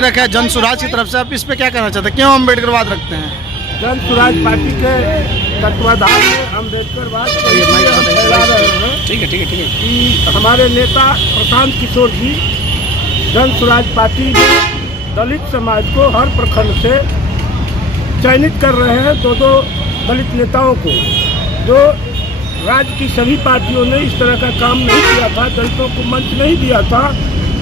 Party रखा है जन स्वराज की तरफ से, आप इस पे क्या कहना चाहते हैं, क्यों अम्बेडकरवाद रखते हैं? जन स्वराज पार्टी के तत्वाधान में अम्बेडकरवाद फैला रहे हैं। ठीक है कि हमारे नेता प्रशांत किशोर जी जन स्वराज पार्टी में दलित समाज को हर प्रखंड से चयनित कर रहे हैं, दो दलित नेताओं को। जो राज्य की सभी पार्टियों ने इस तरह का काम नहीं किया था, दलितों को मंच नहीं दिया था,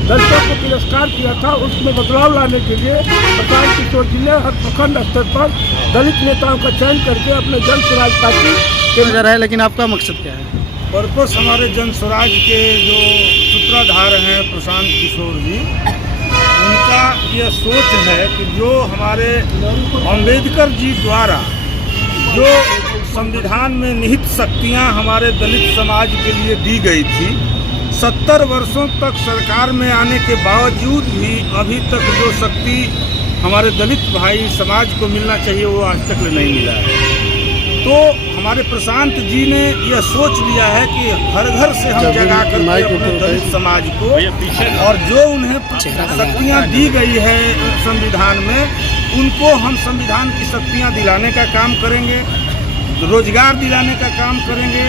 दलितों को तिरस्कार किया था, उसमें बदलाव लाने के लिए प्रशांत किशोर जी ने हर प्रखंड स्तर पर दलित नेताओं का चयन करके अपने जन स्वराज पार्टी के नजर है। लेकिन आपका मकसद क्या है? पर्पस हमारे जन स्वराज के जो सूत्रधार हैं प्रशांत किशोर जी, उनका यह सोच है कि जो हमारे अम्बेडकर जी द्वारा जो संविधान में निहित शक्तियां हमारे दलित समाज के लिए दी गई थी, 70 वर्षों तक सरकार में आने के बावजूद भी अभी तक जो शक्ति हमारे दलित भाई समाज को मिलना चाहिए वो आज तक नहीं मिला है। तो हमारे प्रशांत जी ने यह सोच लिया है कि हर घर से हम जगा करके अपने दलित समाज को, और जो उन्हें शक्तियाँ दी गई है संविधान में, उनको हम संविधान की शक्तियाँ दिलाने का काम करेंगे, रोजगार दिलाने का काम करेंगे।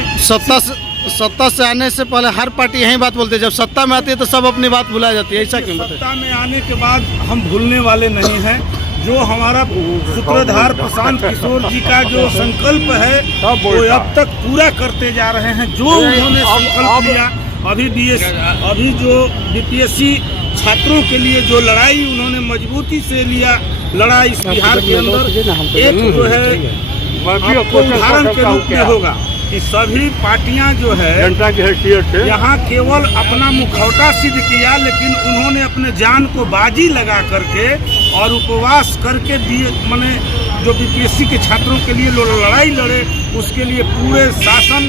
सत्ता से आने से पहले हर पार्टी यही बात बोलती है, जब सत्ता में आती है तो सब अपनी बात भुला जाती है, ऐसा क्यों? सत्ता में आने के बाद हम भूलने वाले नहीं हैं। जो हमारा सूत्रधार प्रशांत किशोर जी का जो संकल्प है वो अब तक पूरा करते जा रहे हैं। जो उन्होंने संकल्प लिया, अभी जो बीपीएससी छात्रों के लिए जो लड़ाई उन्होंने मजबूती से लिया, लड़ाई इस बिहार के अंदर एक जो है आपको उदाहरण के रूप में होगा कि सभी पार्टियां जो है जनता की हैसियत से यहाँ केवल अपना मुखौटा सिद्ध किया, लेकिन उन्होंने अपने जान को बाजी लगा करके और उपवास करके माने जो बीपीएससी के छात्रों के लिए लड़ाई लड़े, उसके लिए पूरे शासन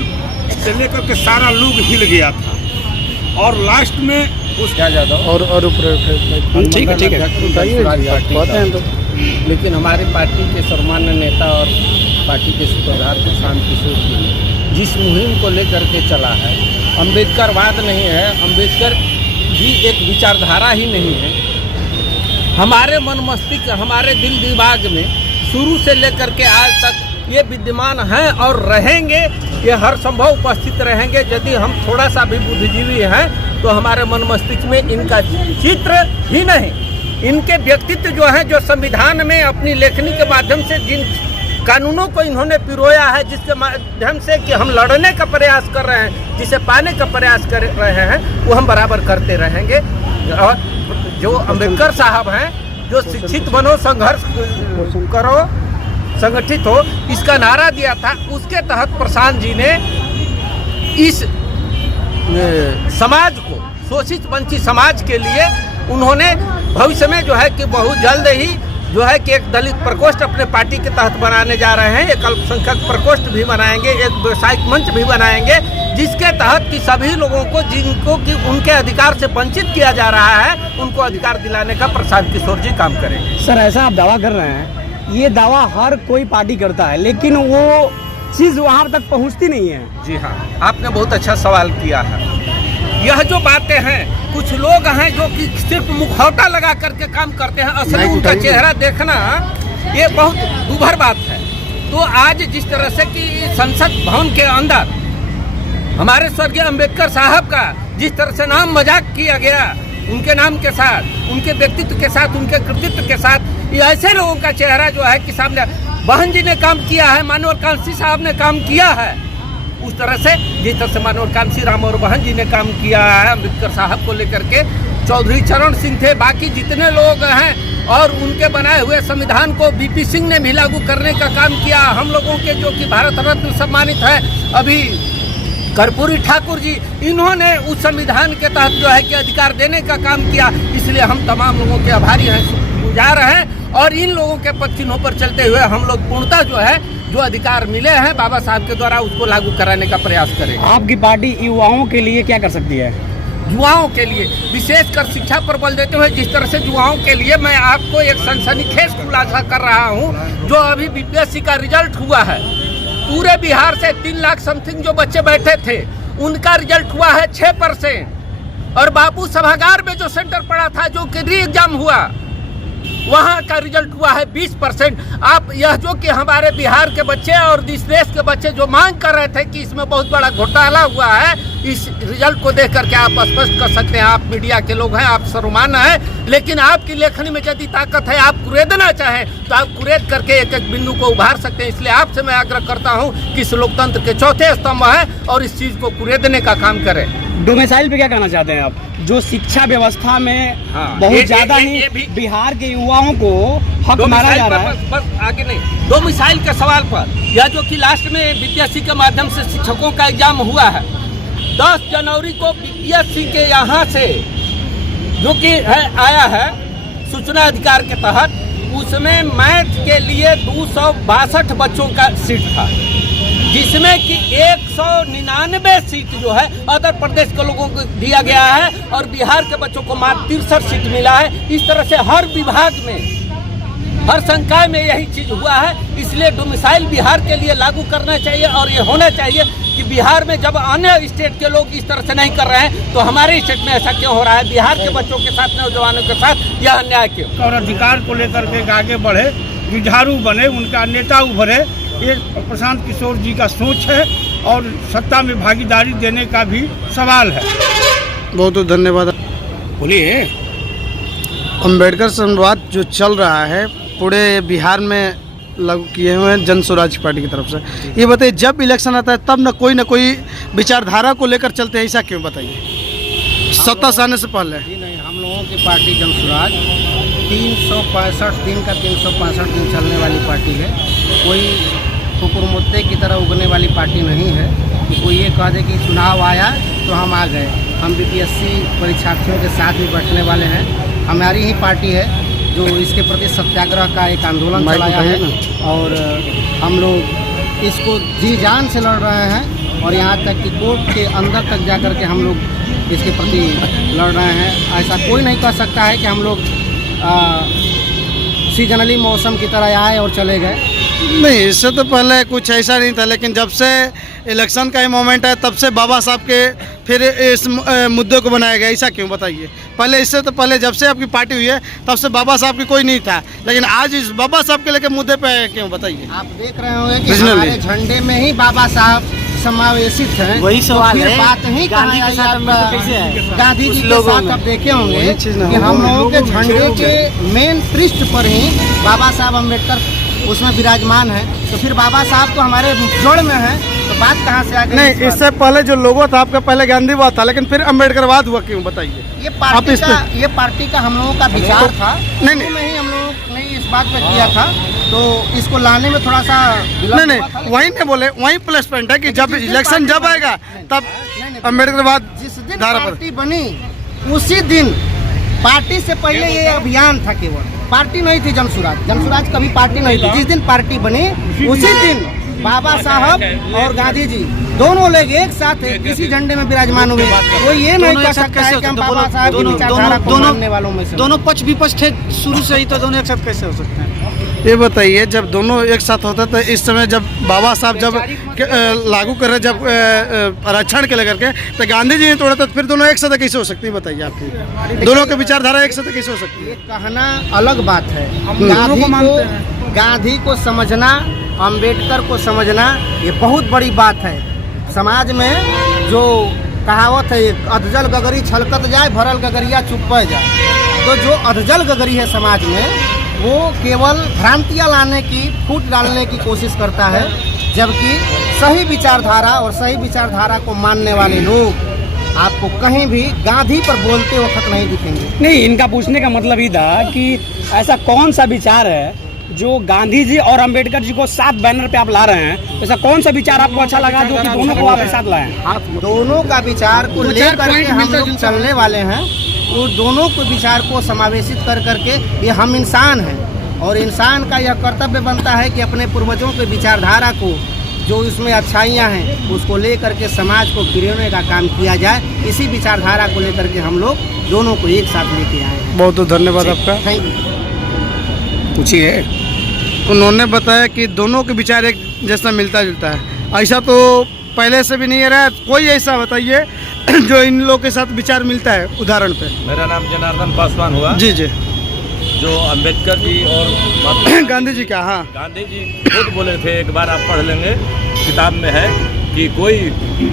से लेकर के सारा लोग हिल गया था। और लास्ट में उस क्या ज़्यादा और ठीक है। लेकिन हमारी पार्टी के सम्मान्य नेता और पार्टी के सूत्रधार प्रशांत किशोर जी जिस मुहिम को लेकर के चला है, अम्बेडकरवाद नहीं है, अम्बेडकर भी एक विचारधारा ही नहीं है। हमारे मन मस्तिष्क, हमारे दिल दिमाग में शुरू से लेकर के आज तक ये विद्यमान हैं और रहेंगे, ये हर संभव उपस्थित रहेंगे। यदि हम थोड़ा सा भी बुद्धिजीवी हैं तो हमारे मन मस्तिष्क में इनका चित्र ही नहीं, इनके व्यक्तित्व जो है, जो संविधान में अपनी लेखनी के माध्यम से जिन कानूनों को इन्होंने पिरोया है, जिसके माध्यम से कि हम लड़ने का प्रयास कर रहे हैं, जिसे पाने का प्रयास कर रहे हैं, वो हम बराबर करते रहेंगे। और जो अम्बेडकर साहब हैं, जो शिक्षित बनो, संघर्ष करो, संगठित हो, इसका नारा दिया था, उसके तहत प्रशांत जी ने इस समाज को, शोषित वंचित समाज के लिए उन्होंने भविष्य में जो है कि बहुत जल्द ही जो है कि एक दलित प्रकोष्ठ अपने पार्टी के तहत बनाने जा रहे हैं, एक अल्पसंख्यक प्रकोष्ठ भी बनाएंगे, एक व्यवसायिक मंच भी बनाएंगे, जिसके तहत कि सभी लोगों को जिनको कि उनके अधिकार से वंचित किया जा रहा है, उनको अधिकार दिलाने का प्रशांत किशोर जी काम करेंगे। सर, ऐसा आप दावा कर रहे हैं, ये दावा हर कोई पार्टी करता है, लेकिन वो चीज़ वहाँ तक पहुँचती नहीं है। जी हाँ, आपने बहुत अच्छा सवाल किया है। यह जो बातें हैं, कुछ लोग हैं जो कि सिर्फ मुखौटा लगा करके काम करते हैं, असली उनका चेहरा देखना ये बहुत दुभर बात है। तो आज जिस तरह से कि संसद भवन के अंदर हमारे स्वर्गीय अम्बेडकर साहब का जिस तरह से नाम मजाक किया गया, उनके नाम के साथ, उनके व्यक्तित्व के साथ, उनके कृतित्व के साथ, ये ऐसे लोगों का चेहरा जो है कि सामने बहन जी ने काम किया है, मानवर कांसी साहब ने काम किया है, उस तरह से जिस तरह से मानवर कांसी राम और बहन जी ने काम किया है अम्बेडकर साहब को लेकर के, चौधरी चरण सिंह थे, बाकी जितने लोग हैं, और उनके बनाए हुए संविधान को बीपी सिंह ने भी लागू करने का काम किया। हम लोगों के जो कि भारत रत्न सम्मानित है अभी कर्पूरी ठाकुर जी, इन्होंने उस संविधान के तहत जो है कि अधिकार देने का काम किया। इसलिए हम तमाम लोगों के आभारी हैं, गुजार हैं, और इन लोगों के पद चिन्हों पर चलते हुए हम लोग पूर्णतः जो है जो अधिकार मिले हैं बाबा साहब के द्वारा उसको लागू कराने का प्रयास करेंगे। आपकी पार्टी युवाओं के लिए क्या कर सकती है? युवाओं के लिए विशेषकर शिक्षा पर बल देते हुए जिस तरह से युवाओं के लिए मैं आपको एक सनसनीखेज खुलासा कर रहा हूं। जो अभी बीपीएससी का रिजल्ट हुआ है, पूरे बिहार से 3 लाख समथिंग जो बच्चे बैठे थे उनका रिजल्ट हुआ है 6%, और बाबू सभागार में जो सेंटर पड़ा था, जो कि री एग्जाम हुआ, वहाँ का रिजल्ट हुआ है 20%। आप यह जो कि हमारे बिहार के बच्चे और इस देश के बच्चे जो मांग कर रहे थे कि इसमें बहुत बड़ा घोटाला हुआ है, इस रिजल्ट को देख करके आप स्पष्ट कर सकते हैं। आप मीडिया के लोग हैं, आप सर्वमान्य हैं, लेकिन आपकी लेखनी में यदि ताकत है, आप कुरेदना चाहें तो आप कुरेद करके एक एक बिंदु को उभार सकते हैं। इसलिए आपसे मैं आग्रह करता हूं कि इस लोकतंत्र के चौथे स्तंभ हैं और इस चीज़ को कुरेदने का काम करें। डोमिसाइल पे क्या कहना चाहते हैं आप, जो शिक्षा व्यवस्था में बहुत ज्यादा ही बिहार के युवाओं को हक मारा जा रहा है? बस आगे नहीं, डोमिसाइल के सवाल पर, यह जो कि लास्ट में बीपीएससी के माध्यम से शिक्षकों का एग्जाम हुआ है, 10 जनवरी को बीपीएससी के यहाँ से जो कि आया है सूचना अधिकार के तहत, उसमें मैथ के लिए 262 बच्चों का सीट था, जिसमें कि 199 सीट जो है अदर प्रदेश के लोगों को दिया गया है और बिहार के बच्चों को मात्र 63 सीट मिला है। इस तरह से हर विभाग में, हर संकाय में यही चीज हुआ है। इसलिए डोमिसाइल बिहार के लिए लागू करना चाहिए और ये होना चाहिए कि बिहार में जब अन्य स्टेट के लोग इस तरह से नहीं कर रहे हैं तो हमारे स्टेट में ऐसा क्यों हो रहा है? बिहार के बच्चों के साथ, नौजवानों के साथ यह अन्याय क्यों? और अधिकार को लेकर के आगे बढ़े, जुझारू बने, उनका नेता उभरे, ये प्रशांत किशोर जी का सोच है और सत्ता में भागीदारी देने का भी सवाल है। बहुत बहुत धन्यवाद। बोलिए। अम्बेडकर संवाद जो चल रहा है पूरे बिहार में लागू किए हुए हैं जन स्वराज पार्टी की तरफ से, ये बताइए जब इलेक्शन आता है तब न कोई विचारधारा को लेकर चलते हैं, ऐसा क्यों? बताइए सत्ता से आने से पहले। नहीं, हम लोगों की पार्टी जन स्वराज 365 दिन का 365 दिन चलने वाली पार्टी है। कोई कुकुर मुत्ते की तरह उगने वाली पार्टी नहीं है कि कोई ये कह दे कि चुनाव आया तो हम आ गए। हम बीपीएससी परीक्षार्थियों के साथ भी बैठने वाले हैं। हमारी ही पार्टी है जो इसके प्रति सत्याग्रह का एक आंदोलन चलाया है और हम लोग इसको जी जान से लड़ रहे हैं और यहाँ तक कि कोर्ट के अंदर तक जाकर के हम लोग इसके प्रति लड़ रहे हैं। ऐसा कोई नहीं कह सकता है कि हम लोग सीजनली मौसम की तरह आए और चले गए। नहीं, इससे तो पहले कुछ ऐसा नहीं था, लेकिन जब से इलेक्शन का ही मोमेंट है तब से बाबा साहब के फिर इस मुद्दे को बनाया गया, ऐसा क्यों? बताइए। पहले इससे तो पहले जब से आपकी पार्टी हुई है तब से बाबा साहब की कोई नहीं था, लेकिन आज इस बाबा साहब के लेके मुद्दे पे क्यों? बताइए। आप देख रहे होंगे कि हमारे झंडे में ही बाबा साहब समावेशित हैं। वही सवाल है, बात नहीं गांधी के साथ कैसे है? गांधी जी के साथ आप देखे होंगे कि हम लोगों के झंडे के मेन पृष्ठ पर ही बाबा साहब अम्बेडकर उसमें विराजमान है, तो फिर बाबा साहब तो हमारे जोड़ में है, तो बात कहाँ से आ गई? नहीं, इससे पहले जो लोगो था आपका पहले गांधीवाद था, लेकिन फिर अम्बेडकरवाद हुआ क्यों? बताइए। ये पार्टी का हम लोगों का विचार था। नहीं, हम लोग ने इस बात पे किया था, तो इसको लाने में थोड़ा सा नहीं, वहीं नहीं बोले, वहीं प्लस पॉइंट है कि जब इलेक्शन जब आएगा तब अम्बेडकरवाद जिस दिन पार्टी बनी उसी दिन, पार्टी से पहले ये अभियान था, केवल पार्टी नहीं थी। जन स्वराज कभी पार्टी नहीं थी। जिस दिन पार्टी बनी उसी दिन बाबा साहब और गांधी जी दोनों लोग एक साथ किसी झंडे में विराजमान हुए। वो ये नहीं कह सकता है कि हम बाबा साहब की विचारधारा को मानने वालों में से। दोनों पक्ष विपक्ष थे शुरू से ही, तो दोनों एक साथ कैसे हो सकते हैं? ये बताइए, जब दोनों एक साथ होता था, इस समय जब बाबा साहब जब लागू कर रहे, जब आरक्षण के लेकर के, तो गांधी जी ने तोड़ा था, फिर दोनों एक साथ कैसे हो सकती है? बताइए। आपकी दोनों की विचारधारा एक साथ कैसे हो सकती है? ये कहना अलग बात है। गांधी को समझना, अम्बेडकर को समझना, ये बहुत बड़ी बात है। समाज में जो कहावत है, अधजल गगरी छलकत जाए, भरल गगरिया चुप पड़ जाए, तो जो अधजल गगरी है समाज में, वो केवल भ्रांतियाँ लाने की, फूट डालने की कोशिश करता है, जबकि सही विचारधारा और सही विचारधारा को मानने वाले लोग आपको कहीं भी गांधी पर बोलते वक्त नहीं दिखेंगे। नहीं, इनका पूछने का मतलब ही था कि ऐसा कौन सा विचार है जो गांधी जी और अंबेडकर जी को साथ बैनर पे आप ला रहे हैं? ऐसा कौन सा विचार आपको अच्छा लगा जो कि दोनों को आप एक साथ लाए? आप दोनों का विचार को लेकर के हम लोग चलने वाले हैं। वो दोनों को विचार को समावेशित कर करके, ये हम इंसान हैं और इंसान का यह कर्तव्य बनता है कि अपने पूर्वजों के विचारधारा को, जो इसमें अच्छाइयाँ हैं, उसको लेकर के समाज को गिराने का काम किया जाए। इसी विचारधारा को लेकर के हम लोग दोनों को एक साथ लेके आए हैं। बहुत बहुत धन्यवाद आपका। Thank you. पूछिए। उन्होंने बताया कि दोनों के विचार एक जैसा मिलता जुलता है, ऐसा तो पहले से भी नहीं रहा। कोई ऐसा बताइए जो इन लोगों के साथ विचार मिलता है, उदाहरण पे। मेरा नाम जनार्दन पासवान हुआ। जी जी। जो अंबेडकर जी और गांधी जी का, हाँ गांधी जी खुद बोले थे, एक बार आप पढ़ लेंगे, किताब में है कि कोई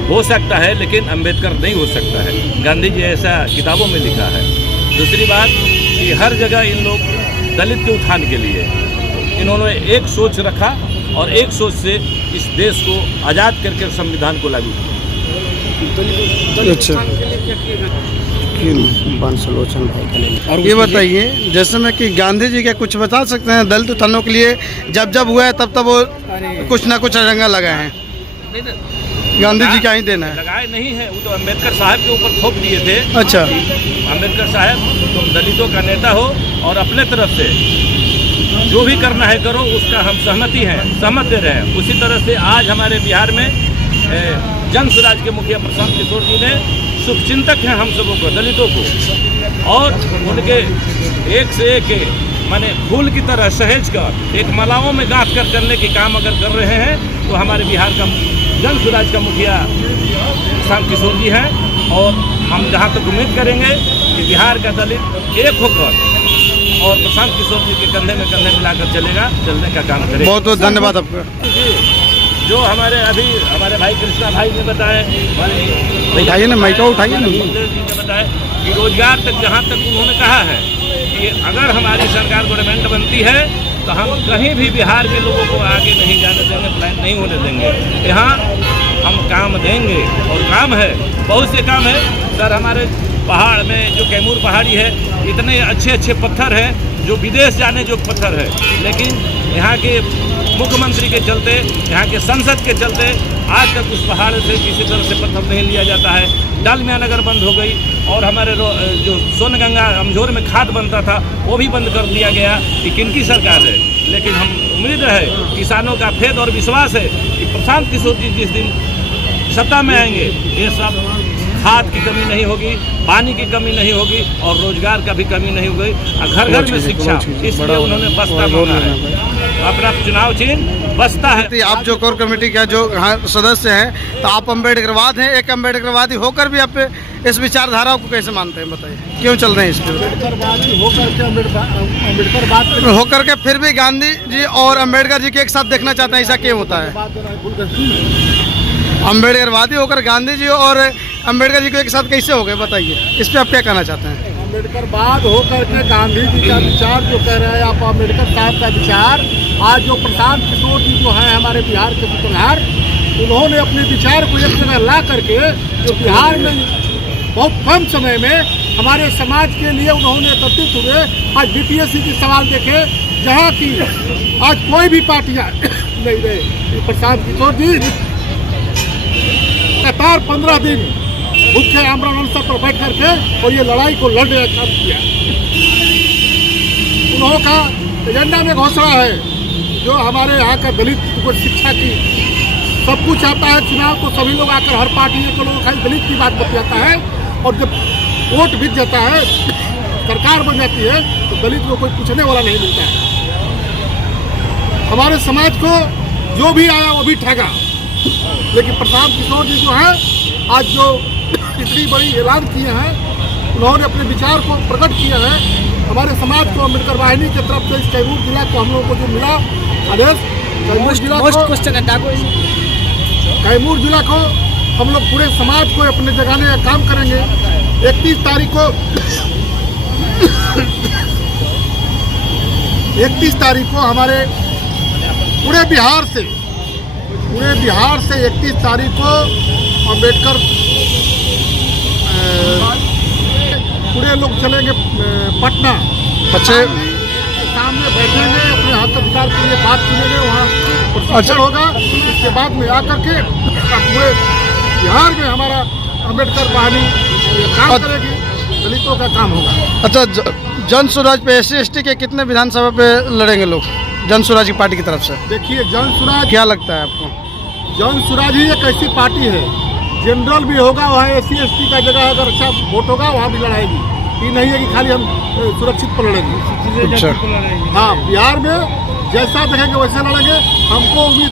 हो सकता है लेकिन अंबेडकर नहीं हो सकता है। गांधी जी ऐसा किताबों में लिखा है। दूसरी बात कि हर जगह इन लोग दलित के उत्थान के लिए इन्होंने एक सोच रखा और एक सोच से इस देश को आज़ाद करके संविधान को लागू किया। अच्छा, और ये बताइए जैसे में कि गांधी जी के कुछ बता सकते हैं दलित उत्थानों के लिए, जब जब हुआ है तब तब वो कुछ ना कुछ अजंगा लगाए हैं, गांधी जी का ही देना है। लगाए नहीं है, वो तो अंबेडकर साहब के ऊपर थोप दिए थे। अच्छा, अंबेडकर साहब तुम दलितों का नेता हो और अपने तरफ से जो भी करना है करो, उसका हम सहमत दे रहे हैं। उसी तरह से आज हमारे बिहार में जन स्वराज के मुखिया प्रशांत किशोर जी ने शुभचिंतक हैं हम सबों को, दलितों को, और उनके एक से एक माने फूल की तरह सहेज कर एक मालाओं में गांथ कर चलने के काम अगर कर रहे हैं तो हमारे बिहार का जन स्वराज का मुखिया प्रशांत किशोर जी हैं। और हम जहां तक उम्मीद करेंगे कि बिहार का दलित एक होकर और प्रशांत किशोर जी के कंधे में कंधे मिलाकर चलने का काम करेगा। बहुत बहुत धन्यवाद आपका। जो हमारे भाई कृष्णा भाई ने बताया, उठाइए ना, माइक उठाइए ना। जी ने बताया कि रोजगार तक जहाँ तक उन्होंने कहा है कि अगर हमारी सरकार गवर्नमेंट बनती है तो हम कहीं भी बिहार के लोगों को आगे नहीं जाने देंगे, प्लान नहीं होने देंगे। यहाँ हम काम देंगे और काम है, बहुत से काम है सर। हमारे पहाड़ में जो कैमूर पहाड़ी है, इतने अच्छे अच्छे पत्थर हैं जो विदेश जाने जो पत्थर है, लेकिन यहाँ के मुख्यमंत्री के चलते, यहाँ के संसद के चलते आज तक उस पहाड़ से किसी तरह से पत्थर नहीं लिया जाता है। डालमिया नगर बंद हो गई और हमारे जो सोनगंगा अमझोर में खाद बनता था वो भी बंद कर दिया गया। ये किनकी सरकार है? लेकिन हम उम्मीद है, किसानों का खेद और विश्वास है कि प्रशांत किशोर जी जिस दिन सत्ता में आएंगे ये सब खाद की कमी नहीं होगी, पानी की कमी नहीं होगी और रोजगार का भी कमी नहीं होगी, घर घर में शिक्षा। इसलिए उन्होंने बस्ता मांगा है, अपना चुनाव चिन्ह बस्ता है। आप जो कोर कमेटी का जो सदस्य हैं तो आप अम्बेडकरवाद हैं, एक अम्बेडकरवादी होकर भी आप इस विचारधारा को कैसे मानते हैं, बताइए क्यों चल रहे हैं इस पर? होकर के फिर भी गांधी जी और अम्बेडकर जी के एक साथ देखना चाहते हैं, ऐसा क्यों होता है? अम्बेडकरवादी होकर गांधी जी और अम्बेडकर जी को एक साथ कैसे हो गए, बताइए इस पर आप क्या कहना चाहते हैं? अम्बेडकरवाद होकर के गांधी जी का विचार जो कह रहे हैं आप, अम्बेडकर साहब का विचार, आज जो प्रशांत किशोर जी जो है हमारे बिहार के सूत्रधार, उन्होंने अपने विचार को एक जगह ला करके जो बिहार में बहुत कम समय में हमारे समाज के लिए उन्होंने एकत्रित हुए। आज बीपीएससी की सवाल देखे, जहाँ की आज कोई भी पार्टियाँ नहीं रहे, प्रशांत किशोर जी लगातार 15 दिन भूखे आमरण अनशन पर बैठ करके और ये लड़ाई को लड़ने का काम किया। उन्होंने का एजेंडा में घोषणा है जो हमारे यहाँ का दलित को शिक्षा की सब कुछ आता है। चुनाव को सभी लोग आकर हर पार्टी के लोग खाली दलित की बात बतियाता है और जब वोट बीत जाता है, सरकार बन जाती है तो दलित को कोई पूछने वाला नहीं मिलता है। हमारे समाज को जो भी आया वो भी ठगा, लेकिन प्रशांत किशोर जी जो है आज जो इतनी बड़ी ऐलान किए हैं, उन्होंने अपने विचार को प्रकट किया है। हमारे समाज को अम्बेडकर वाहिनी की तरफ से इस कैमूर जिला को हम लोगों को जो मिला आदेश, कैमूर जिला को हम लोग पूरे समाज को अपने जगाने का काम करेंगे। 31 तारीख को हमारे पूरे बिहार से 31 तारीख को अम्बेडकर पूरे लोग चलेंगे पटना, सामने बैठेंगे, अपने हक अधिकार के लिए बात सुनेंगे, वहाँ प्रशिक्षण होगा। इसके बाद में आकर के पूरे बिहार में हमारा अम्बेडकर वाहिनी काम करेगी, दलितों का काम होगा। अच्छा, जन स्वराज पे SC/ST के कितने विधानसभा पे लड़ेंगे लोग जन स्वराज की पार्टी की तरफ से? देखिए, जन स्वराज क्या लगता है आपको? जन स्वराज ही एक ऐसी पार्टी है, जनरल भी होगा वहाँ SC/ST का जगह अगर अच्छा वोट होगा वहाँ भी लड़ाएगी। ये नहीं है कि खाली हम सुरक्षित पर लड़ेंगे। अच्छा, हाँ, बिहार में जैसा देखेंगे वैसे लड़ेंगे। हमको उम्मीद